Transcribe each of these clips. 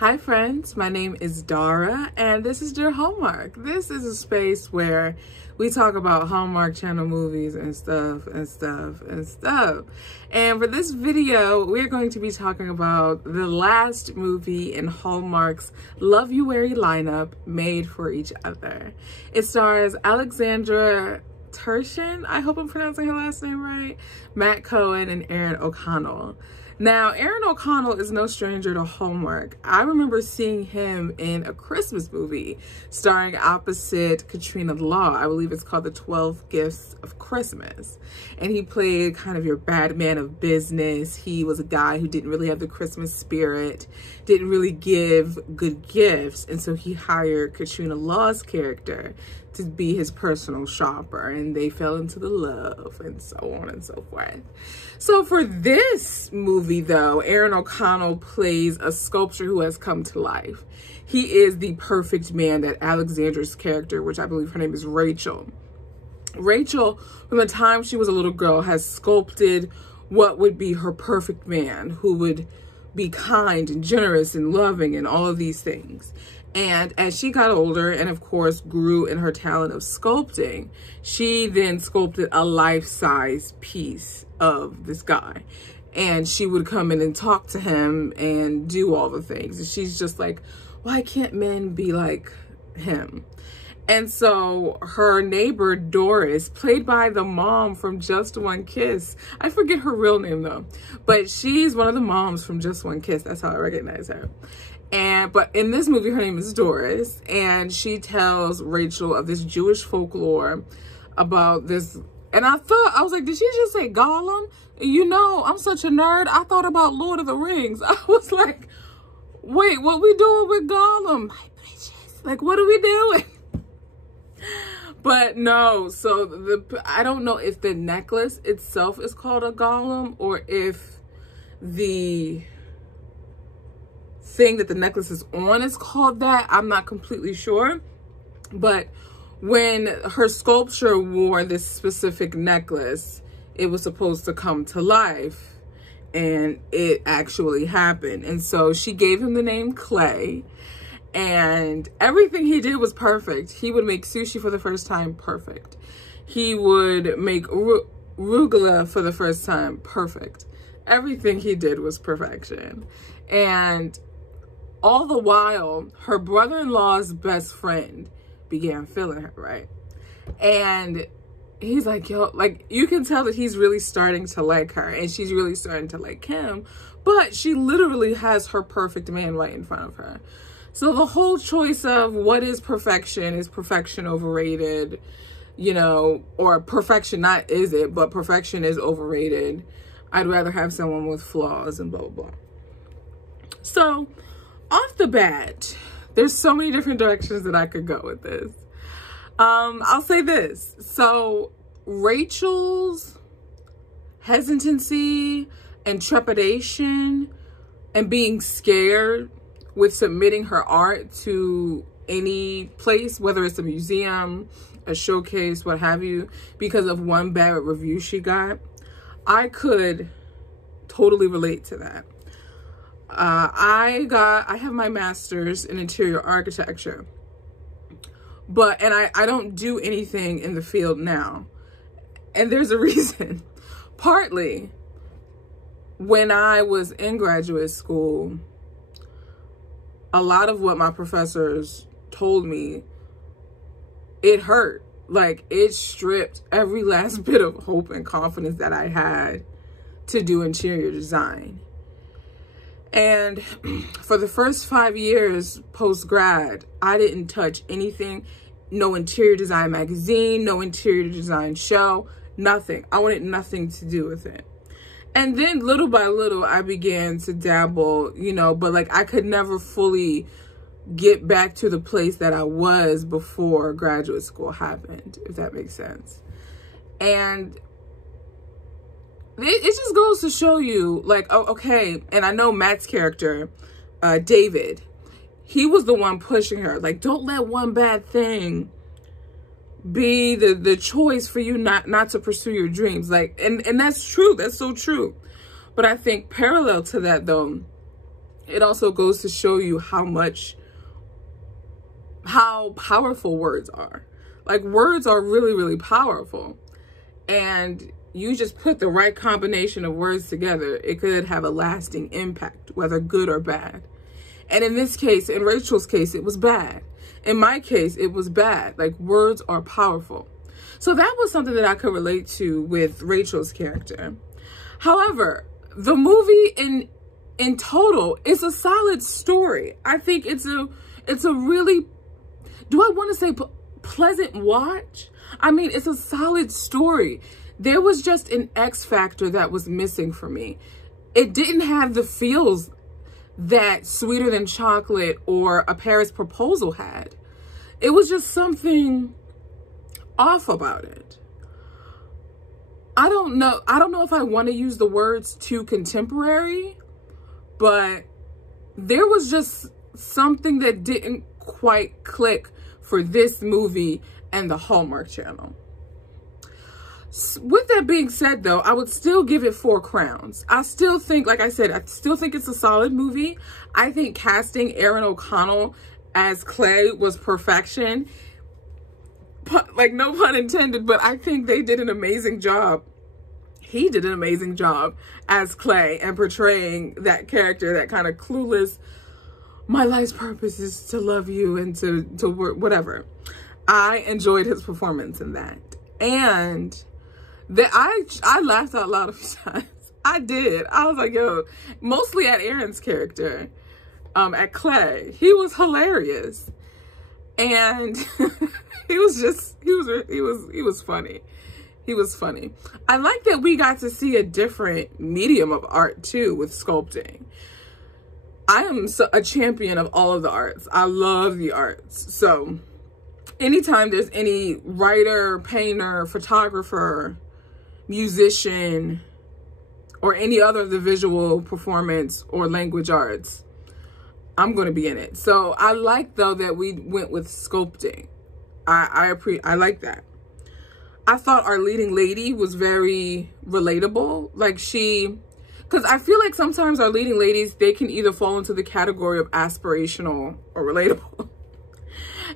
Hi friends, my name is Dara and this is your Hallmark. This is a space where we talk about Hallmark channel movies and stuff. And for this video, we're going to be talking about the last movie in Hallmark's Loveuary lineup, Made for Each Other. It stars Alexandra Turshin, I hope I'm pronouncing her last name right, Matt Cohen, and Aaron O'Connell. Now, Aaron O'Connell is no stranger to Hallmark. I remember seeing him in a Christmas movie starring opposite Katrina Law. I believe it's called The 12 Gifts of Christmas. And he played kind of your bad man of business. He was a guy who didn't really have the Christmas spirit, didn't really give good gifts. And so he hired Katrina Law's character to be his personal shopper, and they fell into the love and so on and so forth. So for this movie though, Aaron O'Connell plays a sculptor who has come to life. He is the perfect man that Alexandra's character, which I believe her name is Rachel, from the time she was a little girl, has sculpted what would be her perfect man, who would be kind and generous and loving and all of these things. And as she got older and of course grew in her talent of sculpting, she then sculpted a life-size piece of this guy. And she would come in and talk to him and do all the things. And she's just like, why can't men be like him? And so her neighbor, Doris, played by the mom from Just One Kiss. I forget her real name though, but she's one of the moms from Just One Kiss. That's how I recognize her. But in this movie, her name is Doris, and she tells Rachel of this Jewish folklore about this. And I was like, did she just say Gollum? You know, I'm such a nerd. I thought about Lord of the Rings. I was like, wait, what we doing with Gollum? My bitches. Like, what are we doing? But no, so I don't know if the necklace itself is called a Gollum or if the thing that the necklace is on is called that. I'm not completely sure. But when her sculpture wore this specific necklace, it was supposed to come to life, and it actually happened. And so she gave him the name Clay, and everything he did was perfect. He would make sushi for the first time, perfect. He would make arugula for the first time, perfect. Everything he did was perfection. And all the while, her brother-in-law's best friend began feeling her, right? And he's like, yo, like, you can tell that he's really starting to like her and she's really starting to like him, but she literally has her perfect man right in front of her. So the whole choice of what is perfection overrated, you know, or perfection not is it, but perfection is overrated. I'd rather have someone with flaws and blah, blah, blah. So off the bat, there's so many different directions that I could go with this. I'll say this. So Rachel's hesitancy and trepidation and being scared with submitting her art to any place, whether it's a museum, a showcase, what have you, because of one bad review she got, I could totally relate to that. I have my master's in interior architecture, and I don't do anything in the field now. And there's a reason. Partly, when I was in graduate school, a lot of what my professors told me, it hurt. Like, it stripped every last bit of hope and confidence that I had to do interior design. And for the first 5 years post-grad, I didn't touch anything. No interior design magazine, no interior design show, nothing. I wanted nothing to do with it. And then little by little, I began to dabble, you know, but like I could never fully get back to the place that I was before graduate school happened, if that makes sense. And it just goes to show you, like, oh, okay, and I know Matt's character, David, he was the one pushing her. Like, don't let one bad thing be the choice for you not to pursue your dreams. Like, and that's true. That's so true. But I think parallel to that, though, it also goes to show you how powerful words are. Like, words are really, really powerful. And you just put the right combination of words together, it could have a lasting impact, whether good or bad. And in this case, in Rachel's case, it was bad. In my case, it was bad. Like, words are powerful. So that was something that I could relate to with Rachel's character. However, the movie in total is a solid story. I think it's a really, do I want to say pleasant watch? I mean, it's a solid story. There was just an X factor that was missing for me. It didn't have the feels that Sweeter Than Chocolate or A Paris Proposal had. It was just something off about it. I don't know if I want to use the words too contemporary, but there was just something that didn't quite click for this movie and the Hallmark Channel. With that being said, though, I would still give it 4 crowns. I still think, like I said, I still think it's a solid movie. I think casting Aaron O'Connell as Clay was perfection. Like, no pun intended, but I think they did an amazing job. He did an amazing job as Clay and portraying that character, that kind of clueless, my life's purpose is to love you and to work, whatever. I enjoyed his performance in that. And that I laughed out loud a few times. I did. I was like, yo, mostly at Aaron's character, at Clay. He was hilarious. And he was funny. He was funny. I like that we got to see a different medium of art too with sculpting. I am a champion of all of the arts. I love the arts. So anytime there's any writer, painter, photographer, musician, or any other of the visual performance or language arts, I'm going to be in it. So I like, though, that we went with sculpting. I like that. I thought our leading lady was very relatable. Like, because I feel like sometimes our leading ladies, they can either fall into the category of aspirational or relatable.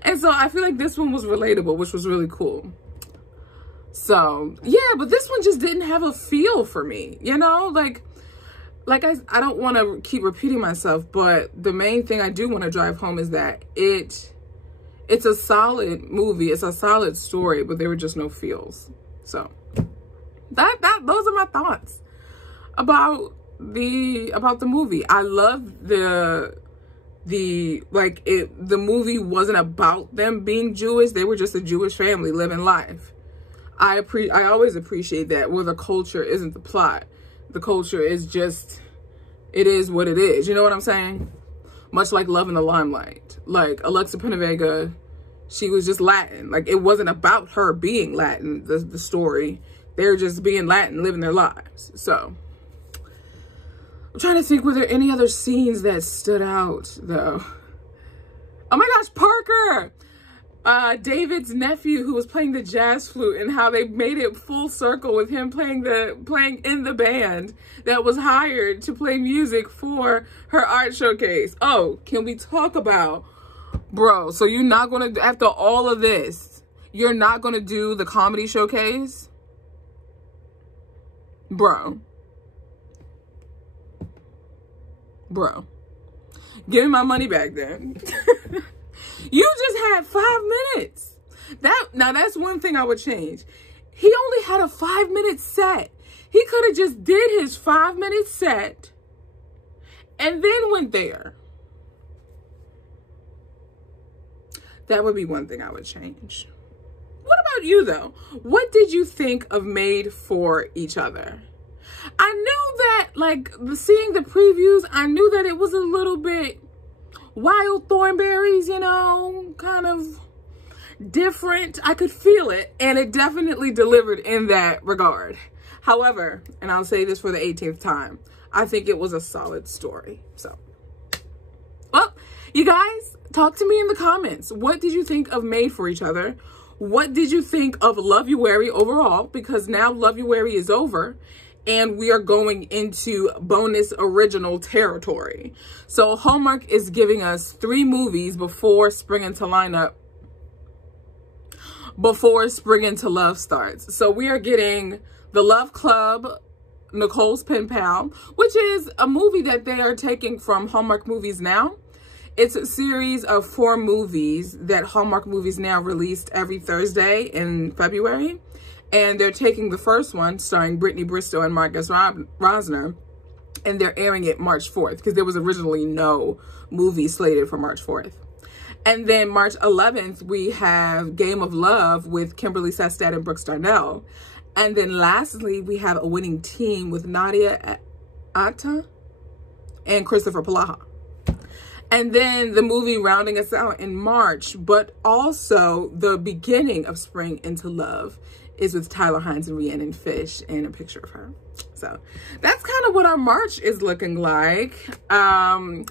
And so I feel like this one was relatable, which was really cool. So yeah, but this one just didn't have a feel for me, you know? Like I don't want to keep repeating myself, but the main thing I do want to drive home is that it's a solid movie, it's a solid story, but there were just no feels. So those are my thoughts about the movie. I love the movie wasn't about them being Jewish. They were just a Jewish family living life. I always appreciate that, where the culture isn't the plot. The culture is just, it is what it is. You know what I'm saying? Much like Love in the Limelight. Like Alexa Penavega, she was just Latin. Like, it wasn't about her being Latin, the story. They're just being Latin, living their lives. So I'm trying to think, were there any other scenes that stood out, though? Oh my gosh, Parker! David's nephew, who was playing the jazz flute, and how they made it full circle with him playing in the band that was hired to play music for her art showcase. Oh, can we talk about, bro, so you're not gonna, after all of this, you're not gonna do the comedy showcase? Bro, give me my money back then. You just had 5 minutes. Now that's one thing I would change. He only had a 5-minute set. He could have just did his 5-minute set and then went there. That would be one thing I would change. What about you, though? What did you think of Made for Each Other? I knew that, like, seeing the previews, I knew that it was a little bit Wild Thornberries, you know, kind of different. I could feel it, and it definitely delivered in that regard. However, and I'll say this for the 18th time, I think it was a solid story. So, well, you guys, talk to me in the comments. What did you think of Made for Each Other? What did you think of Loveuary overall? Because now Loveuary is over. and we are going into bonus original territory. So Hallmark is giving us 3 movies before Spring into Love starts. So we are getting The Love Club, Nicole's Pen Pal, which is a movie that they are taking from Hallmark Movies Now. It's a series of 4 movies that Hallmark Movies Now released every Thursday in February. And they're taking the first one, starring Brittany Bristow and Marcus Rosner, and they're airing it March 4th, because there was originally no movie slated for March 4th. And then March 11th, we have Game of Love with Kimberly Sestet and Brooks Darnell. And then lastly, we have A Winning Team with Nadia Atta and Christopher Palaha. And then the movie rounding us out in March, but also the beginning of Spring into Love, is with Tyler Hines and Rhiannon Fish and a picture of her. So that's kind of what our March is looking like. I'll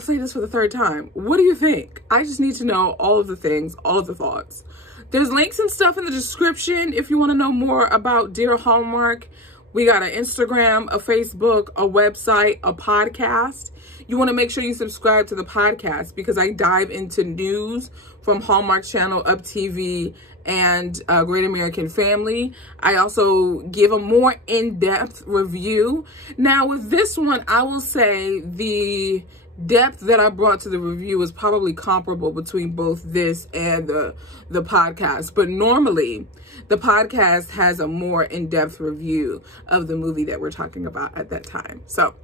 say this for the 3rd time. What do you think? I just need to know all of the things, all of the thoughts. There's links and stuff in the description if you want to know more about Dear Hallmark. We got an Instagram, a Facebook, a website, a podcast. You want to make sure you subscribe to the podcast, because I dive into news from Hallmark Channel, Up TV, and Great American Family. I also give a more in-depth review. Now with this one, I will say the depth that I brought to the review is probably comparable between both this and the podcast. But normally, the podcast has a more in-depth review of the movie that we're talking about at that time. So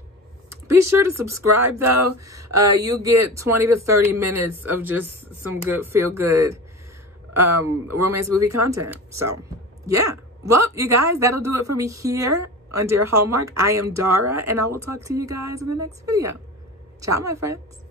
be sure to subscribe though. You'll get 20 to 30 minutes of just some good, feel-good romance movie content. So yeah, well, you guys, that'll do it for me here on Dear Hallmark. I am Dara, and I will talk to you guys in the next video. Ciao, my friends.